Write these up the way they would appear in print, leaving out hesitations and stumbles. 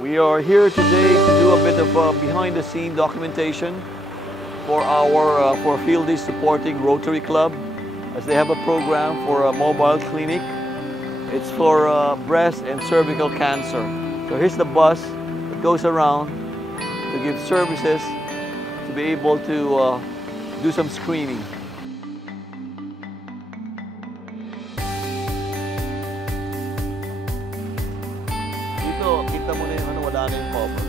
We are here today to do a bit of behind-the-scene documentation for our Phil supporting Rotary Club, as they have a program for a mobile clinic. It's for breast and cervical cancer. So here's the bus that goes around to give services to be able to do some screening. Dito, kita mo na yung ano, wala na yung cover.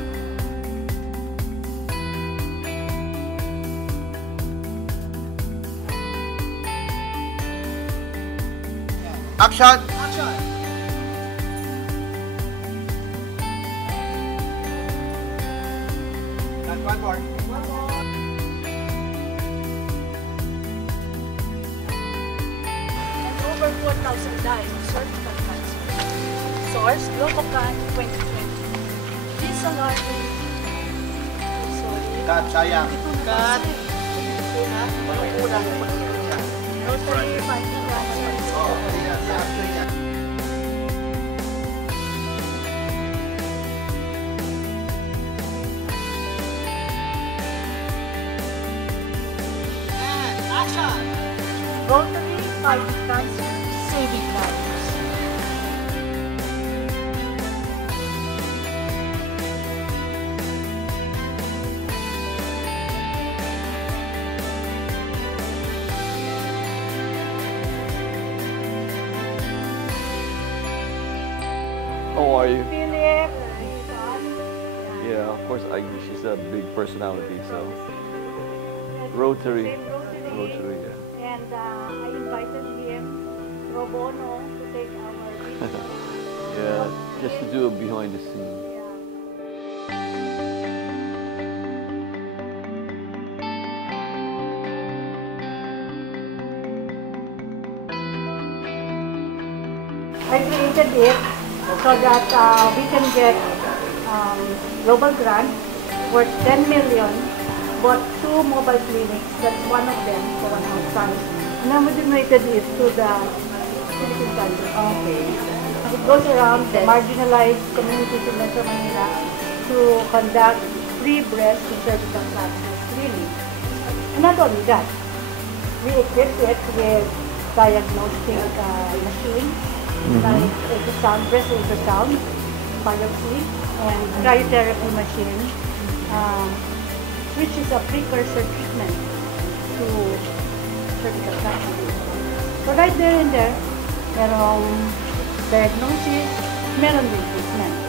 Action! Action! And one more. One more. And over 4,000 died of cervical cancer. Source, Globocan 2020. This alarming. Sorry. Cut, sayang. Cut. Rotary Fighting Cancer. Rotary Fighting Cancer, saving lives. How are you? Philip Dizon. Yeah, of course, she's a big personality, so. Rotary. Rotary, yeah. And I invited him, pro bono, to take our video. Yeah, just to do a behind the scene. I created it so that we can get global grant worth 10 million, but 2 mobile clinics, that's one of them, so one outside. And then we donated it to the Philippine Cancer Society. It goes around the marginalized communities in Metro Manila to conduct free breast and cervical cancer screening. And not only that, we equipped it with diagnostic machines, like ultrasound, breast ultrasound, biopsy, and cryotherapy machine, which is a precursor treatment to cervical cancer. So right there and there, merong diagnosis, meron din treatment.